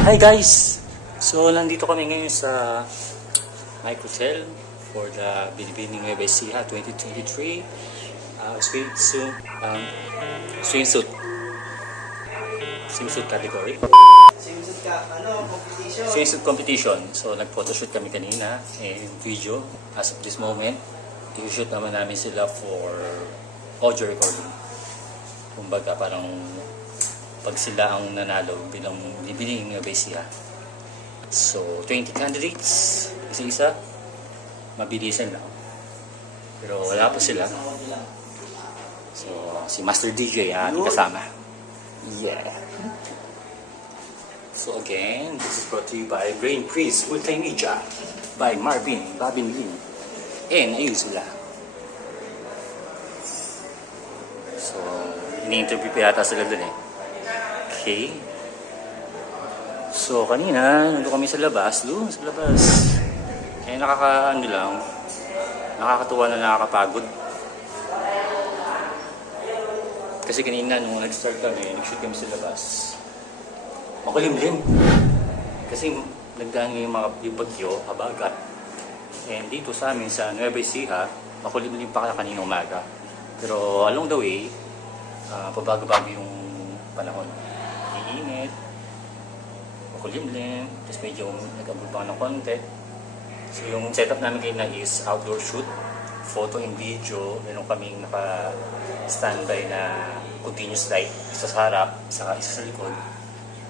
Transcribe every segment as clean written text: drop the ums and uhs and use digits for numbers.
Hi guys! So nandito kami ngayon sa Mike Hotel for the Binibining Nueva Ecija 2023 swimsuit category. Swimsuit competition. So nag-photoshoot kami kanina and video as of this moment. I-shoot naman namin sila for audio recording. Kumbaga parang pag sila ang nanalo bilang Binibining Nueva Ecija. So 20 candidates, isa-isa, mabilisan lang. Pero wala pa sila. So si Master DJ ating kasama. Yeah. So again, this is brought to you by Brain Freeze Multimedia by Marvin Lin. And ayun sila. So, ini-interview pa yata sila dun eh. Okay. So, kanina, nandun kami sa labas. Eh, nakakatuwa na nakakapagod. Kasi kanina, nung nag-start kami, nag-shoot kami sa labas. Makulimlim. Kasi nagdaan yung bagyo, habagat. And dito sa amin sa Nueva Ecija, makulimlim pa kanina umaga. Pero along the way, pabago-bago yung panahon. Iinit, makulimlim, tapos medyo nag-abot pa ng konti. So yung setup namin ngayon na is outdoor shoot, photo and video. Meron kaming naka-standby na continuous light, isa sa harap, isa sa likod,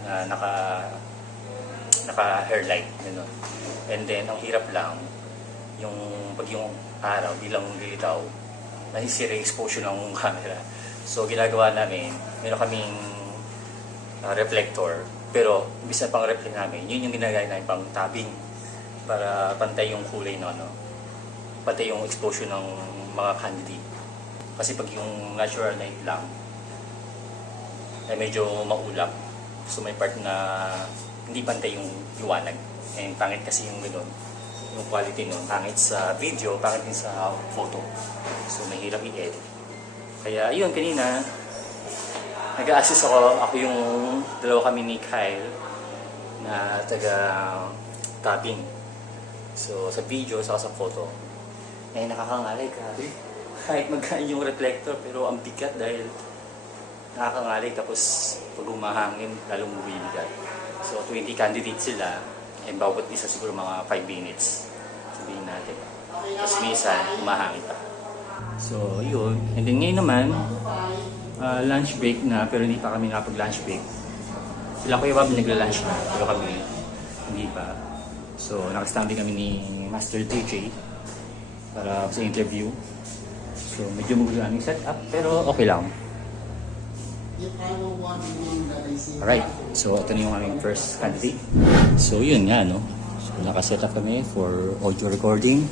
na naka-hair light. Ganun. And then, ang hirap lang, yung pag yung araw, bilang lilitaw, nasisira yung exposure ng camera. So, ginagawa namin, meron kaming reflector, pero imbis na pang reflect namin, yun yung ginagawa namin pang tabbing para pantay yung kulay no, pantay yung exposure ng mga candidate. Kasi pag yung natural light lang, ay medyo maulap. So, may part na hindi pantay yung liwanag. And pangit kasi yung gano'n. Yung quality nun, pangit sa video, pangit din sa photo. So, mahirap i-edit. Kaya, yun, kanina, nag-a-assist ako. Ako yung dalawa kami ni Kyle na taga-tapping. So, sa video, saka sa photo. Eh, nakakangalay ka. Kahit magkaan yung reflector, pero ang bigat dahil nakakangalay. Tapos, pag umahangin, lalong buwibigat. So, 20 candidates sila. And bawat isa siguro mga 5 minutes. Sabihin natin. Tapos minsan, umahangin pa. So, yun. And then ngayon naman, lunch break na, pero hindi pa kami nakapag-lunch break. Sila Kuya Bob nagla-lunch na, pero kami hindi pa. So, nakastambi kami ni Master DJ para sa interview. So, medyo magulo aming setup, pero okay lang. Alright, so ito na yung aming first candidate. So yun nga, no? So nakaset up kami for audio recording.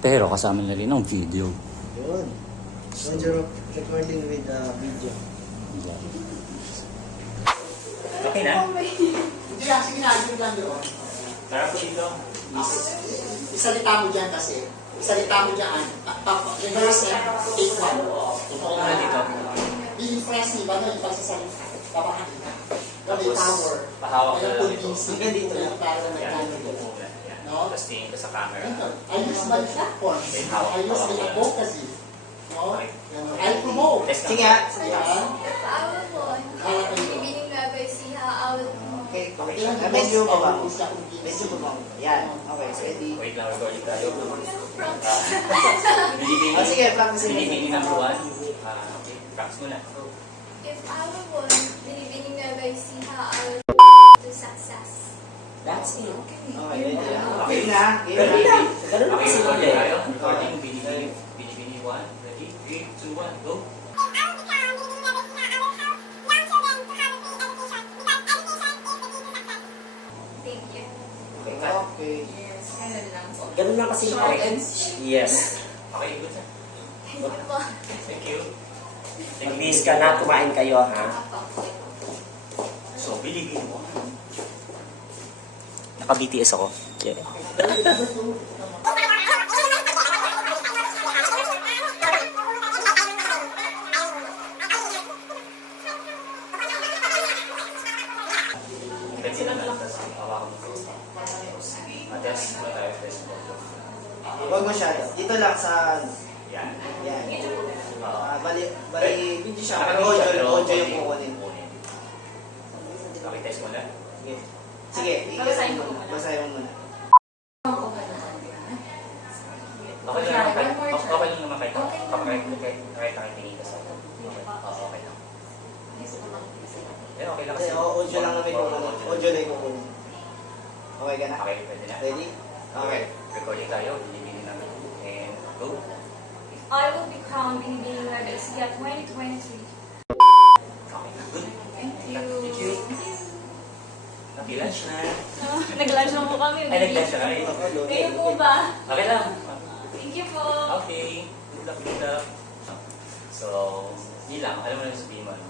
Pero kasama na rin ang video. Yun. Audio recording with video. Yeah. Okay na? Hindi lang, sige na, yun lang yun. Tara po dito. Isalita mo dyan kasi. Isalita mo dyan. Reverse and take one. Tupo ko na dito. Be impressive, ano yung pagsasalita? Papakita. Gabi power. Pahawak na lang ito. Hanggang dito lang para Yan, nagkano. tupo na. Yan. No? Tapos tingin ka sa camera. I use my platforms. May hawak. I use my advocacy. No? I promote. Test Sige. lang. Yan. Binibining Nueva Ecija, awal mo. Okay, okay. Yan, Medyo baba. Medyo Medyo baba. Yan. Okay, so edi. Wait lang, recording tayo. Oh, sige, practice mo. Binibining number 1. Okay, practice muna. If I were born, binibining Nueva Ecija, I would to success. That's it. Okay. Okay, okay na. Ready? Ganun Okay, kasi recording ulit. tayo. Recording, Binibini 1. Ready? 3, 2, 1, go! Thank you. Okay, cut. Okay. Yes. Ganun lang po. Ganun lang kasi Short yung and Yes. Okay, good na. Thank you po. Thank you. Mag-miss ka na, kumain kayo ha. So, Binibini mo. Naka-BTS ako. Yeah. Pwede na lang. Tapos hawakan mo. Test mo tayo. Test mo. Huwag masyado. Dito lang sa... Yan. Yan. Ah. Bali, video siya. Pero audio yung kukunin. Okay, test mo na. Sige. Sige. Babasahin ko muna. Basahin mo muna. Okay lang naman kayo. Okay lang naman kayo. Kahit nakitingin ka sa akin. Okay lang. Eh, okay lang kasi. Audio lang namin kukunin. Audio lang kukunin. Okay ka na? Okay, pwede na. Ready? Okay. Recording tayo. Binibinin namin. And go. I will be crowned Binibining Nueva Ecija 2023. Okay na. Good. Thank you. Thank you. Nag-lunch na. Nag-lunch na po kami. Ay, nag-lunch na kayo. Kayo po ba? Okay lang. Thank you po. Okay. Good luck, good luck. So, yun lang. Alam mo na yung sabihin mo. No?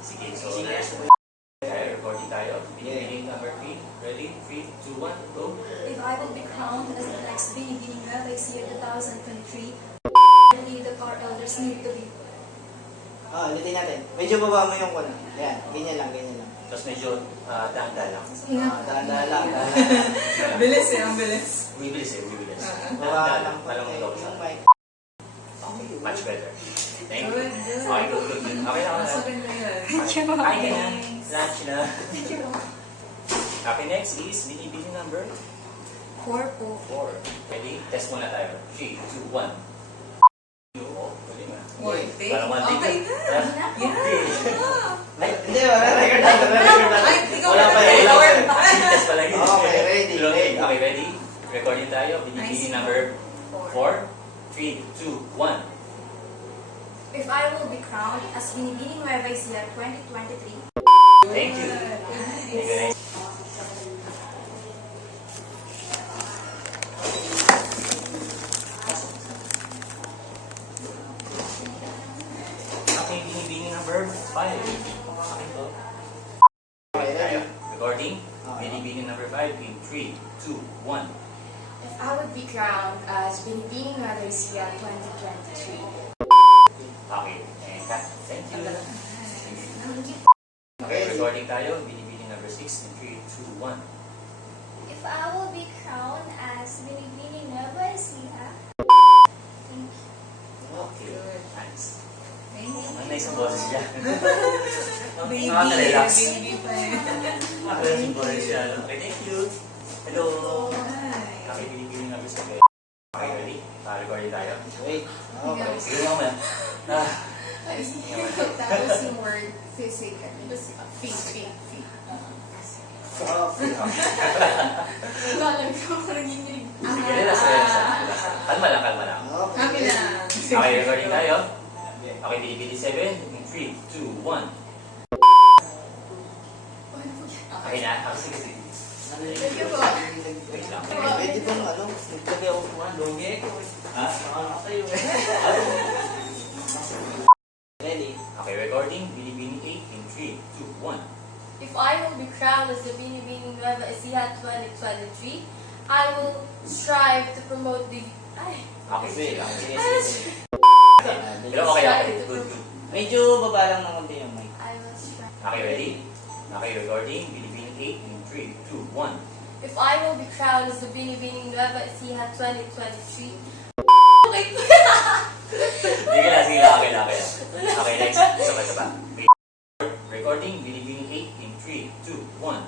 Sige, so tayo, recording tayo. Binibigay number 3. Ready? 3, 2, 1, go. If I will be crowned as the next Binibining Nueva Ecija 2023, I believe that our elders need to be. Ulitin natin. Medyo baba mo yung kuna. Yan. Ganyan lang, ganyan lang. Tapos medyo dahan-dahan lang. Dahan-dahan lang. Bilis eh, ang bilis. Bibilis eh, bibilis. Baba lang. Alam mo daw Yung mic. Okay, much better. Thank you. Good, good. Okay, good, good, good. Okay na, Nasa okay na. ganda yan. Ay, ganyan. Lunch na. Okay, next is binibili number 4 po. 4. Ready? Test muna tayo. 3, 2, 1. Oo, pwede na. One take. Parang one take. Okay na. Yeah. Ay, hindi, wala record lang. Ay, ikaw Wala na pa tayo. yun. Wala pa. Test pa lang yun. Okay, ready. Okay, ready? Recording tayo. Binibili Nice. number 4. 3, 2, 1. If I will be crowned as Binibining Nueva Ecija 2023, Thank you. Thank you, nice. Okay, binibini number 5. Okay po. Okay, Tayo. ready? Recording. Binibini number 5 in 3, 2, 1. if I would be crowned as Binibining Nueva Ecija 2023, Okay, and cut. Thank you. if Okay, recording tayo. Binibini number 6 in 3, 2, 1. I will be crowned as Binibining Nueva Ecija, Okay, nice. Thank you. Ang nice ang boses niya. Baby, Nakaka-relax. baby pa yun. Nakaka-relax yung boses niya. Okay, thank you. Hello. Hi. Okay, binibini number 7. Okay, ready? Recording tayo. Wait. Okay. Sige mo muna. Tapos yung word physical. Feet. Galang ko, naginginig. Sige, relax, relax. Kalma lang, kalma lang. Akin na. Okay, recording tayo. Okay, binibini 7 in 3, 2, 1. Okay na? Sige, sige. Thank you po. Wait lang. Pwede bang ano? Nagtagay ako kung ano? Ha? Nakakatayo. Ready? Okay, recording. Binibini 8 in 3, 2, 1. If I will be crowned as the Binibining Nueva Ecija 2023, I will strive to promote the... Ay! Okay, sige lang. Sige, I will sige. Pero okay, okay. Good, good. Medyo baba lang ng konti yung mic. I will strive. Okay, ready? Okay, recording. Binibini 8 in 3, 2, 1. If I will be crowned as the Binibining Nueva Ecija 2023, okay. Sige lang, sige lang. Okay lang, okay lang. Okay, next. Saba. Recording. Binibini 8 in 3, 2, 1.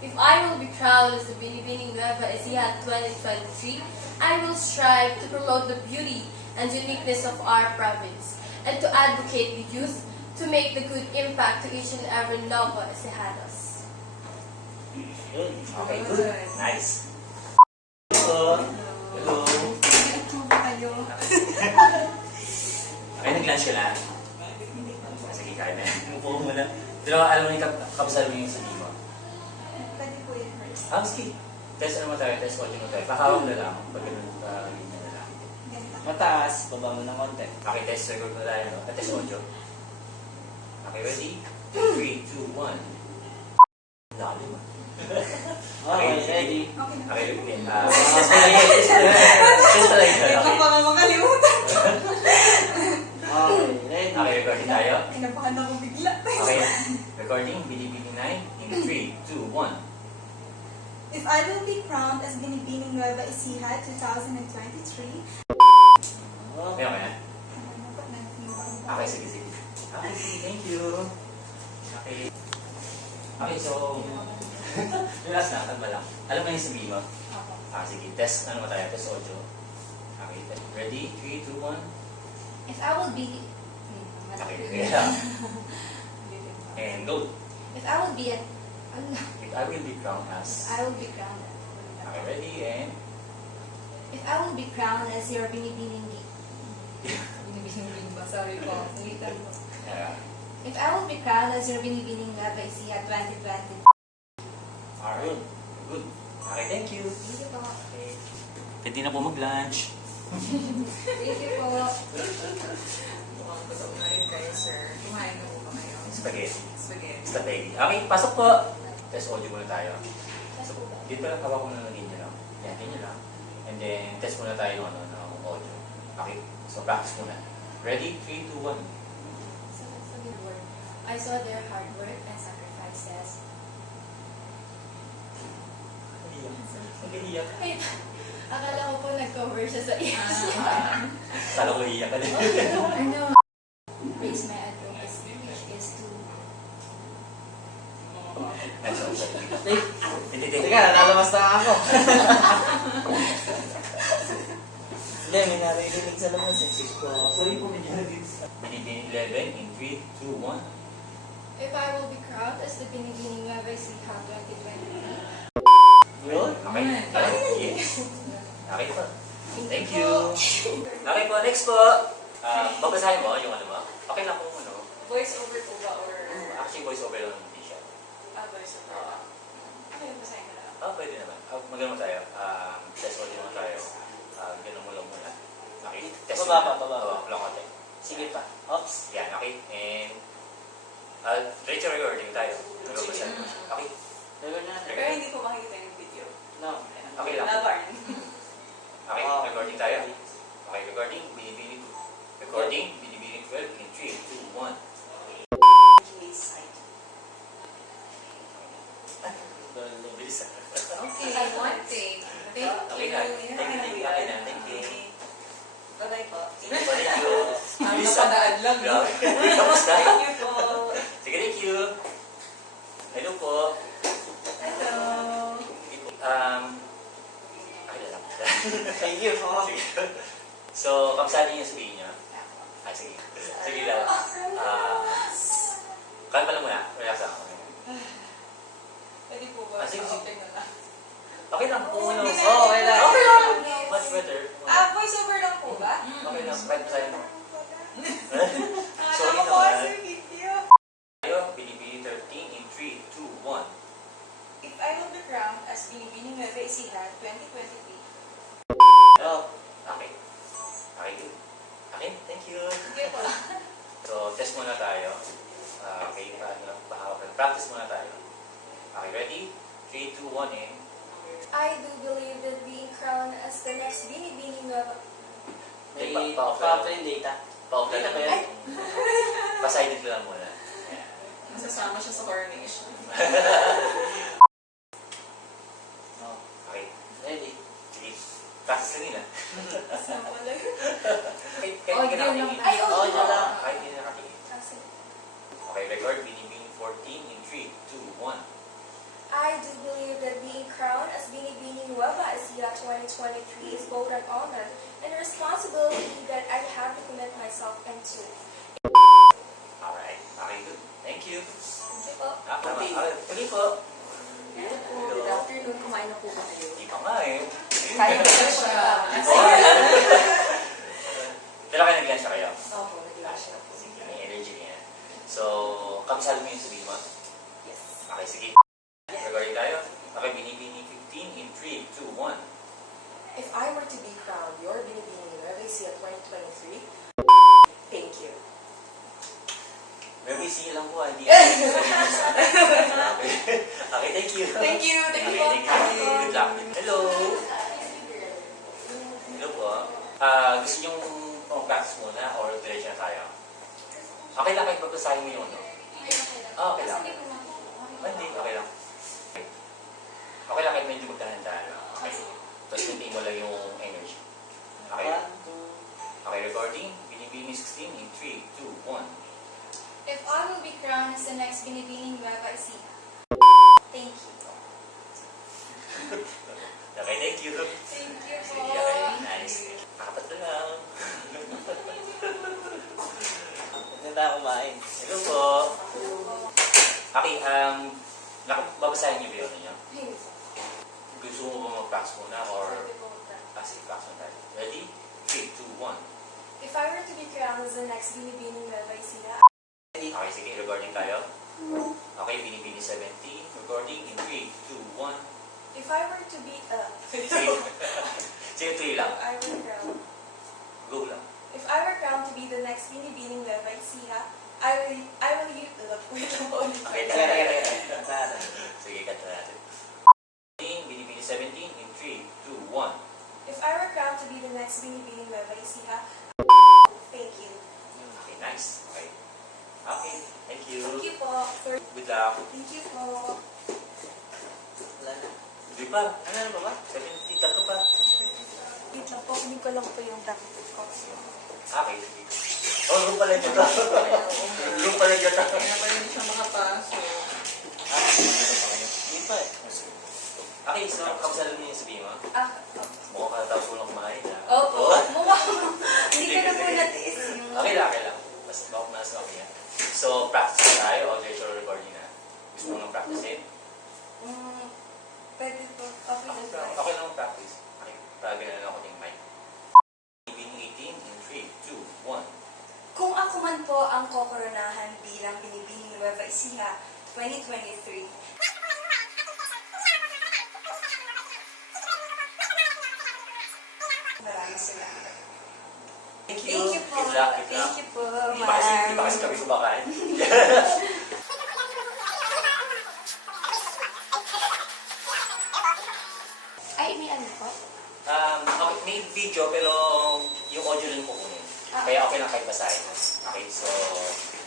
If I will be crowned as the Binibining Nueva Ecija 2023, I will strive to promote the beauty and uniqueness of our province and to advocate the youth to make the good impact to each and every Nova Ecijanos. Yun. Okay, good. Nice. Hello. Hello. Okay, nag-lunch ka na? Sige, kain na. Upo muna. Pero alam mo yung kapasal mo yung sabi mo. Pwede po yun. Sige. Test ano mo tayo, test audio mo tayo. Pakawag na lang. Pag ganun pa, ganyan na lang. Mataas, baba mo ng konti. Okay, test record na tayo. No? Test audio. Okay, ready? 3, 2, 1. Lalim ah. Okay, ready? Okay, okay. Test talaga. Test talaga. Ikaw Okay. pa nga makalimutan. Okay, ready? Okay, recording tayo. Kinabahan ako bigla. Okay. recording, Binibining 9, in 3, 2, 1. If I will be crowned as Binibining Nueva Ecija 2023, Meron ka na? Okay, sige, sige. Okay, sige, thank you. Okay. Okay, so... Relax na, kalma lang. Alam mo yung sabihin mo? Sige, test, ano mo tayo? Test audio. Okay, test. Ready? 3, 2, 1. if I will be, Okay, yeah. And go. if I will be, If I will be crowned as... I will be crowned. Okay, ready, and... If I will be crowned as your Binibining, Sorry po. Ulitan po. Yeah. if I will be crowned as your Binibining Nueva Ecija 2020, Alright. Good. Okay, thank you. thank you po. Okay. Pwede na po mag-lunch. Thank you po. Mukhang busog na rin kayo, sir. Kumain na po ba kayo? Spaghetti. Spaghetti. Spaghetti. Okay, pasok po. Test audio muna tayo. So, dito lang, hawak ko na lang ganyan lang. Yan, ganyan lang. And then, test muna tayo ng audio. Okay, so practice muna. Ready? 3, 2, 1. I saw their hard work and sacrifices. Nag-iiyak. Wait, akala ko po nag-cover siya sa iyo. Kala ko iiyak ka din. Ano? Raise my advocacy, which is to... Teka, lalabas na ako. Hindi, may naririnig sa labas eh. Sorry po, medyo nag-iiyak. Binibini 11 in 3, 2, 1. If I will be crowned as the Binibining Nueva Ecija 2023, Yun? Okay. Yes. Okay po. Thank you. Okay po, next po. Babasahin mo yung ano mo. Okay lang kung ano. Voice over po ba or... Actually, voice over lang hindi siya. voice over? Okay, basahin ko lang. Pwede naman. Magano mo tayo. Test audio mo tayo. Ganun mo lang muna. Okay. Test Baba mo pa, baba. lang konti. Sige pa. Oops. Yan, okay. And... diretso recording tayo. Babasahin mo siya. Okay. Level na. Pero hindi ko makikita yung video. No. Okay lang. Labarn. Okay, recording tayo. Okay, recording. Binibini 2. Recording. Binibini 12 in 3, 2, 1. Bilis ah. Okay, one take. Thank you. Okay na. Thank you. Okay na. Thank you. Bye-bye po. Thank you. Bilis ah. Napadaan lang. Grabe. Tapos na. Thank you po. Sige, thank you. Hello po. Hello. Okay na lang. Thank you. Sige. So, kamsali niyo sabihin niyo. Sige. Sige lang. Kalma lang muna. Relax lang. Pwede po ba? Sige, sige. Okay na lang. Okay lang. Kung ano. Hindi na. Okay lang. Okay lang. Much better. Voice over lang po ba? Okay lang. Kahit sa'yo. Sorry Ako po, naman. sir, thank you. Tayo, Binibini 13 in 3, 2, 1. If I will be crowned as Binibining Nueva Ecija 2023, Oh. Okay. Okay, good. Okay, thank you. sige po. So, test muna tayo. Okay, practice muna tayo. Okay, ready? 3, 2, 1, and... I do believe that being crowned as the next Binibining Nueva... May Pa-off pa na. yung data. Pa-off na Data ba lang. yan? Pasided ko lang muna. Masasama siya sa coronation. Oh. Okay, Ready? sige. Practice lang nila. Sama lang. Kahit hindi ka nakatingin. Ay, Oh, dyan lang. Kahit hindi ka nakatingin. Okay, record Binibini 14 in 3, 2, 1. I do believe that being crowned as Binibining Nueva Ecija 2023 is both an honor and a responsibility that I have to commit myself into. Alright, okay, good. Thank you. Thank you po. Tama. Okay, uli po. Good afternoon. Kumain na po ba kayo? Hindi pa nga eh. Kaya na siya. Pero kayo nag-lunch na kayo? Opo, nag-lunch na po. Sige, may energy niya. So, kamsalo mo yung sabihin mo? Yes. Okay, sige. Recording tayo. Okay, Binibini 15 in 3, 2, 1. If I were to be crowned your Binibining Nueva Ecija 2023, thank you. Very easy lang po, hindi. Okay, thank you. Thank you. Thank you Okay, po. thank you. Good luck. Hello. Hello po. Gusto nyo practice muna or diretso na tayo? Okay lang kahit babasahin mo yung ano. Ah, okay lang. Kasi hindi ko na po. Hindi, okay lang. Okay lang kahit medyo magdahan-dahan. Okay. Tapos hindi mo lang yung energy. Okay. Okay, recording. Binibini 16 in 3, 2, 1. If I will be crowned as the next Binibining Nueva Ecija. Thank you. Okay, thank you. Thank you po. Sige, okay. Nice. Apat na lang. Hindi tayo kumain. Hello po. Okay, babasahin niyo ba yun niyo? Hindi po. Gusto mo ba mag-practice muna or Pwede po. kasi practice muna tayo? Ready? 3, 2, 1. If I were to be crowned as the next Binibining Nueva Ecija, Okay, sige, recording tayo. Okay, binibini 17. Recording in 3, 2, 1. if I were to be Sige, sige, 3 lang. I were crowned. Go lang. If I were crowned to be the next Binibining Nueva Ecija, I will use wait lang po ulit. Okay, Tara. sige, kanta natin. Binibini 17 in 3, 2, 1. If I were crowned to be the next Binibining Nueva Ecija, thank you. Okay, nice. Okay. Okay, thank you. Thank you po. Good luck. Thank you po. Wala na. Hindi pa. Ano na ba ba? 17, tatlo pa. Wait lang po, hindi ko lang po yung bracket ko. Okay, sige. Oh, room pala dyan. Room pala dyan. Kaya pala hindi siya makapasok. Hindi pa eh. Okay, so kamusta lang niyo yung sabihin mo? Mukhang katapos ko lang kumain ha? Opo. Mukha ko. Hindi ko na po Sige. natiis yung... Okay lang, okay lang. Mas okay yan. So, practice tayo o diretso recording na? Gusto mo nang practice Pwede po. Okay Okay, lang po. okay lang practice. Okay, palagi na lang ako ng mic. Being 18 in 3, 2, 1. Kung ako man po ang kokoronahan bilang Binibining Nueva Ecija 2023, maraming salamat. Thank you. Thank you po. Good luck, good luck. Thank you po, Hindi ba kasi kami kumakain? Ay, may ano po? Okay, may video pero yung audio lang kukunin. Kaya okay lang kahit basahin. Okay, so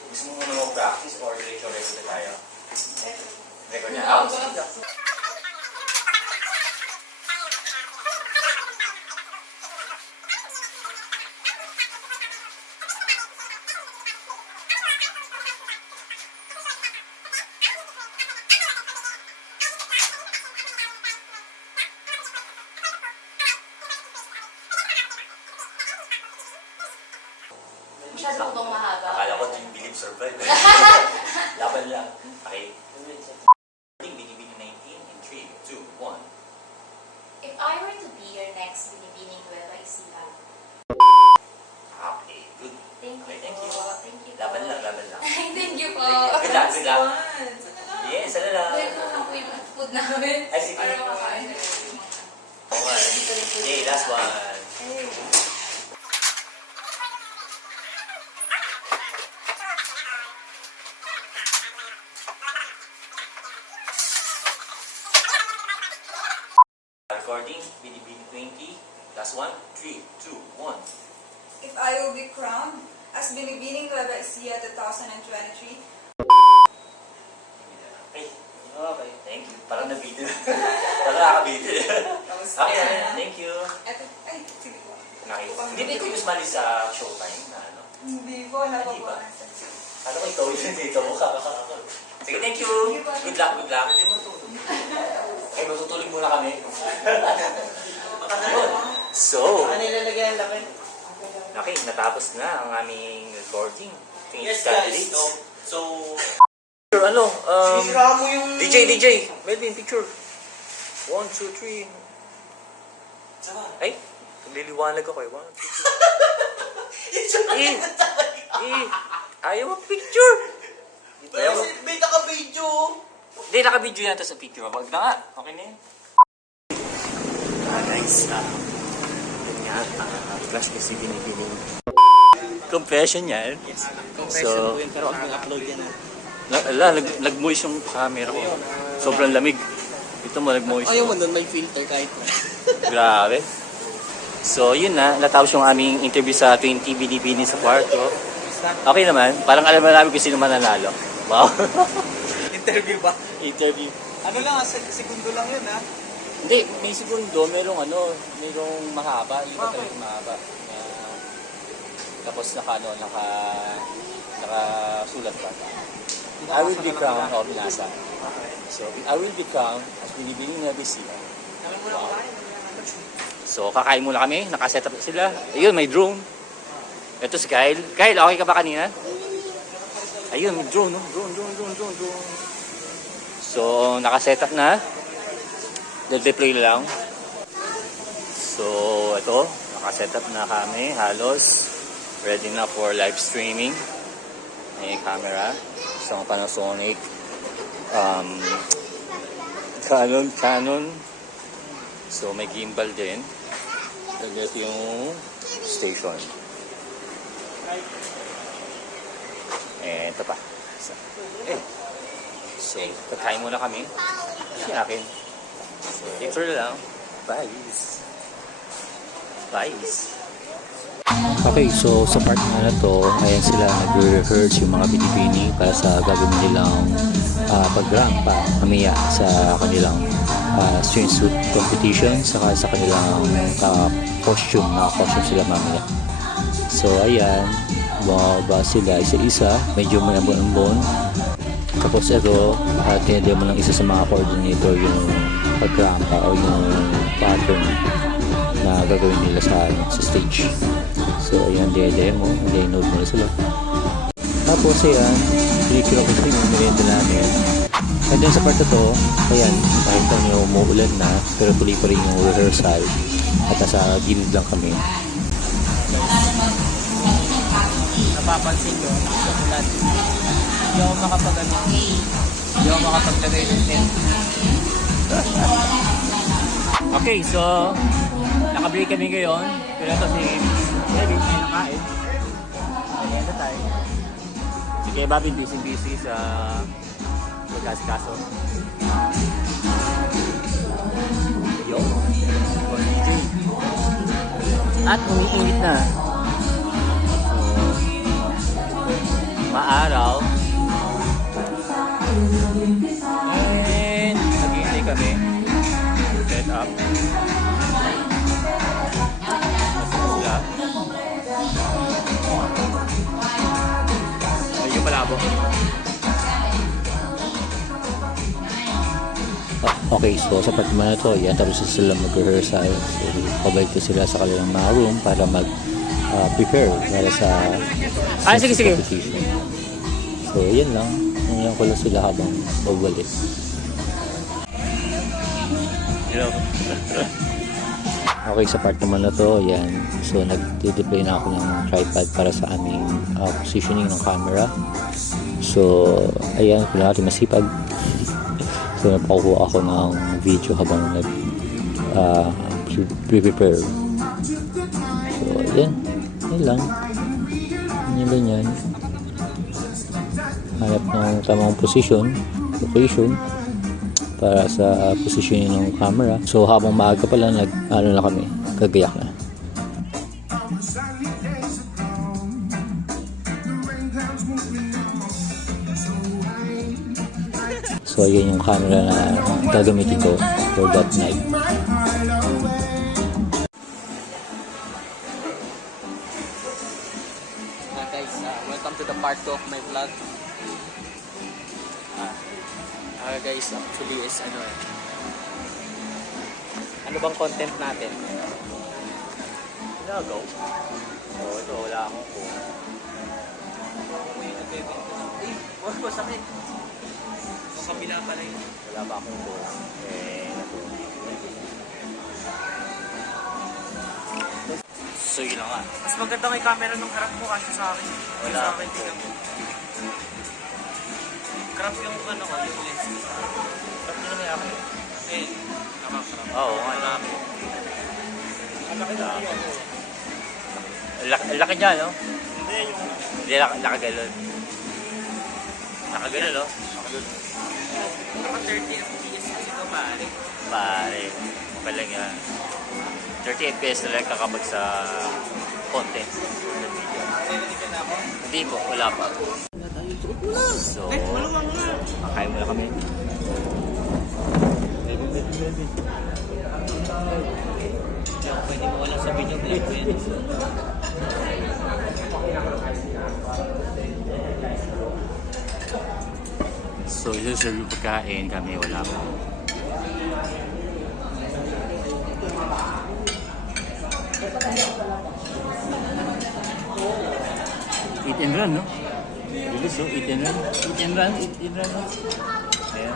gusto mo muna mag-practice or diretso record na tayo? Record na. Ah, sige. Masyado ko bang mahaba? Akala ko Team Believe Survive. Laban lang. Okay. Binibini 19 in 3, 2, 1. If I were to be your next Binibining Nueva Ecija. Okay, good. Thank you Okay, thank you. po. Thank you po. Laban lang, laban lang. Thank you po. Good luck, good luck. Once. Ano lang? Yes, ano lang. Dahil ko lang po yung food namin. Ay, sige. Para makakain. Okay. Okay, last one. Recording, Binibini 20. Last one. 3, 2, 1. If I will be crowned as Binibining Nueva Ecija 2023, Okay. Okay. Thank you. Parang nabitin. Parang nakakabitin. Tapos, Okay, thank you. eto, ay, sige po. Okay. Hindi ko yung sumali sa showtime na ano. Hindi po, wala pa Hindi po. ba? Ano ko ikaw yun dito mo kakakakak. Sige, thank you. Good luck, good luck. Hindi mo tulog. Okay, matutulog muna kami. So, Ano nilalagay ang lamin? okay, natapos na ang aming recording. Yes guys, so Picture, ano? sisira mo yung... DJ, Melvin, picture. 1, 2, 3. Saba. Ay, nagliliwanag ako eh. 1, 2, 3. Ayaw mo picture. Ayaw mo. May naka-video. Hindi, naka-video yan. Tapos sa picture. Wag na nga. Okay na yun. Guys, yun nga. Clash kasi binibining. Confession yan. Yes, So, confession po yun, pero ang upload yan. Nag-moist yung camera ko. Sobrang lamig. Ito mo, nag-moist. Ayaw mo doon, may filter kahit na. Grabe. So, yun na. Natapos yung aming interview sa 20 Binibini sa kwarto. Okay naman. Parang alam na namin kung sino mananalo. Wow. Interview ba? Interview. Ano lang, segundo lang yun ha? Hindi, may segundo, merong mahaba, yung talaga mahaba. Tapos nakasulat pa. I will be crowned, binasa. So, I will be crowned as Binibining Nueva Ecija. Wow. So, kakain muna kami, nakaset up sila. Ayun, may drone. Ito si Kyle. Kyle, okay ka ba kanina? Ayun, may drone, no? Drone. So, nakaset up na. Deploy lang. So, ito, nakaset up na kami, halos. Ready na for live streaming. May camera. Isang Panasonic. Canon. So, may gimbal din. And ito yung station. Ito pa. So, kakain muna kami. Si akin. So, picture lang. Bye. Okay, so sa part na to, ayan sila nag-rehearse yung mga binibini para sa gagawin nilang pag-rampa mamaya sa kanilang swimsuit competition saka sa kanilang costume, naka-costume sila mamaya. So ayan, bumaba sila isa-isa, medyo may ambon-ambon. Tapos ito, tinademo ng isa sa mga coordinator yung pag-rampa o yung pattern na gagawin nila sa stage. So ayan, demo nila sila. Tapos ayan, pinikira ko sa yung merienda namin. And then sa part na to, ayan, nakita nyo umuulan na, pero tuloy pa rin yung rehearsal. At nasa gilid lang kami. Napapansin nyo, nakasulat. Hindi ako makapaglagay ng tent. Okay, so naka-break kami ngayon. Pero ito si Kevin ay nakain. Ayan na tayo. Si Kevin Bobby busy sa pagkasikaso. Yo. At umiinit na. So, maaraw. And naghihintay kami. Set up. Sila. Ayun palabo. Okay, so sa part naman na to, yan, tapos sila mag-rehearsal. So, pabalik to sila sa kanilang mga room para mag-prepare para sa sige. Competition. So, yan lang. Yan ko lang sila habang pabalik. Okay, sa part naman na to, yan. So, nag-deploy na ako ng tripod para sa aming positioning ng camera. So, ayan, kung natin masipag. So, napakuha ako ng video habang prepare. So, yan. Yan lang. Yan. Hanap ng tamang location para sa positioning ng camera. So, habang maaga pala, na kami, gagayak na. So, ayan yung camera na gagamitin ko for that night. Guys, welcome to the part 2 of my vlog. Guys, actually is ano bang content natin? Nagaw. So, ito, wala akong phone. Wala ko sakit. Sa kabila pala yun. Wala pa akong phone. So, yun lang nga. Mas maganda may camera nung harap mo kasi sa akin. Wala Sa akin, akong tingnan phone. mo. Crop yung ko, yung lens. Ba't nyo naman ako? Nakakrop. Oo, nga namin. Laki niya, no? Hindi, nakagalon. Nakagalon, no? Naka 30 FPS kasi ito, pare. Pare, okay lang yan. 30 FPS na lang kakabag sa content. Narinig ka na ako? Hindi po, wala pa. So, makain muna kami. Pwede mo wala sa video vlog ko yan. So, isuserve yung pagkain kami, wala pa. Eat and run, no? Bilis, oh. Eat and run. Eat and run. Eat and run. No? Ayan.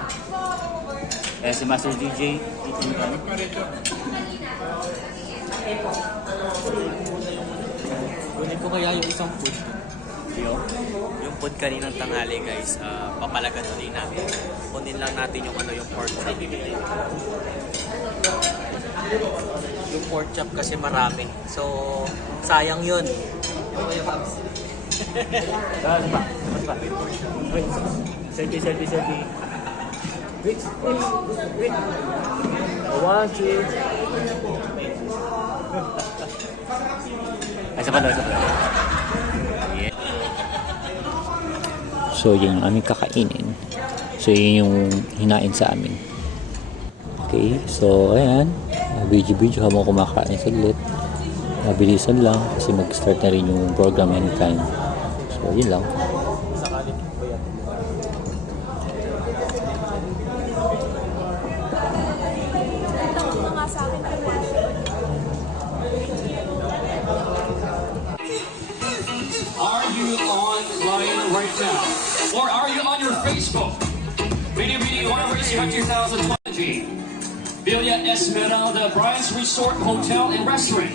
Ayan si Master DJ. Eat and run. Kunin ko kaya yung isang food. Yung food kaninang tanghali guys, papalagan ulit namin. Kunin lang natin yung yung pork chop. Yung pork chop kasi marami. So, sayang yun. Mas pa. Wait. Selfie. Wait. 1, 2. Ay, isa pa. Yeah. So, yun yung aming kakainin. So, yun yung hinain sa amin. Okay, so, ayan. Video habang kumakain saglit. Mabilisan lang kasi mag-start na rin yung program anytime. So, yun lang. Are you online right now? Or are you on your Facebook? Video, wanna raise your 2020. Villa Esmeralda Bryant's Resort Hotel and Restaurant.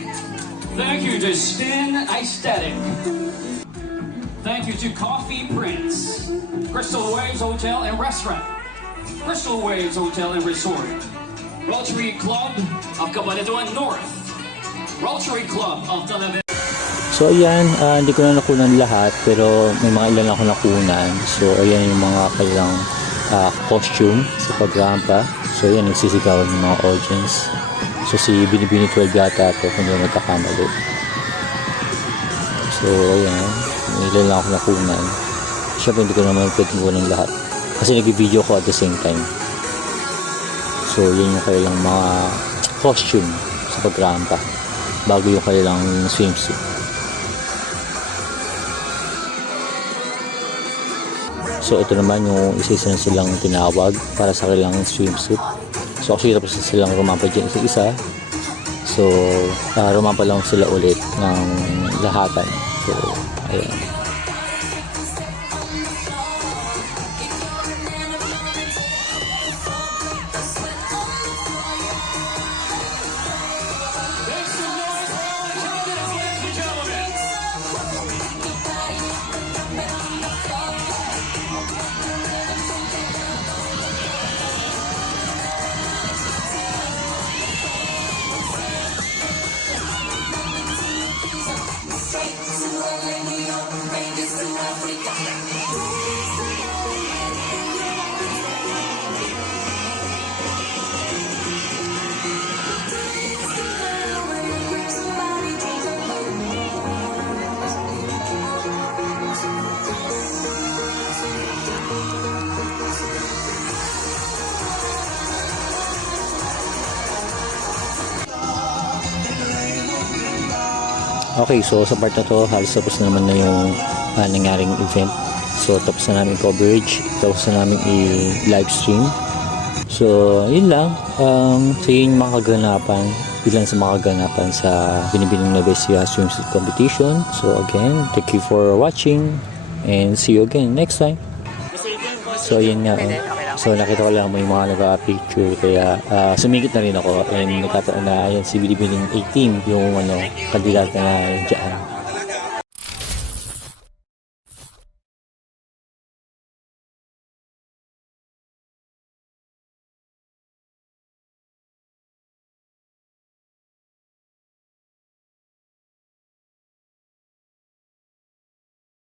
Thank you to Spin Aesthetic. Thank you to Coffee Prince. Crystal Waves Hotel and Restaurant. Crystal Waves Hotel and Resort. Rotary Club of Cabanatuan North. Rotary Club of Talavera. So ayan, hindi ko na nakunan lahat pero may mga ilan ako nakunan. So ayan yung mga kailang costume sa pagrampa. So ayan, nagsisigawan yung mga audience. So si Binibini 12 yata ito kung hindi nagkakamali. So ayan, may ilan lang ako nakunan. Siyempre hindi ko naman pwede kunan lahat. Kasi nag-video ko at the same time. So yun yung kailang mga costume sa pagrampa bago yung kailang swimsuit. So ito naman yung isa-isa na silang tinawag para sa kailangang swimsuit. So actually tapos na silang rumampa dyan isa-isa. So rumampa lang sila ulit ng lahatan. So ayan. Okay, so sa part na to, halos tapos na naman na yung nangyaring event. So tapos na namin coverage, tapos na namin i-live stream. So yun lang, so yun yung mga kaganapan, ilan sa mga kaganapan sa Binibining Nueva Ecija swimsuit competition. So again, thank you for watching and see you again next time. So yun nga, so nakita ko lang may mga nag-picture kaya sumingit na rin ako and nakataon na ayan si Binibining 18 yung kandidat na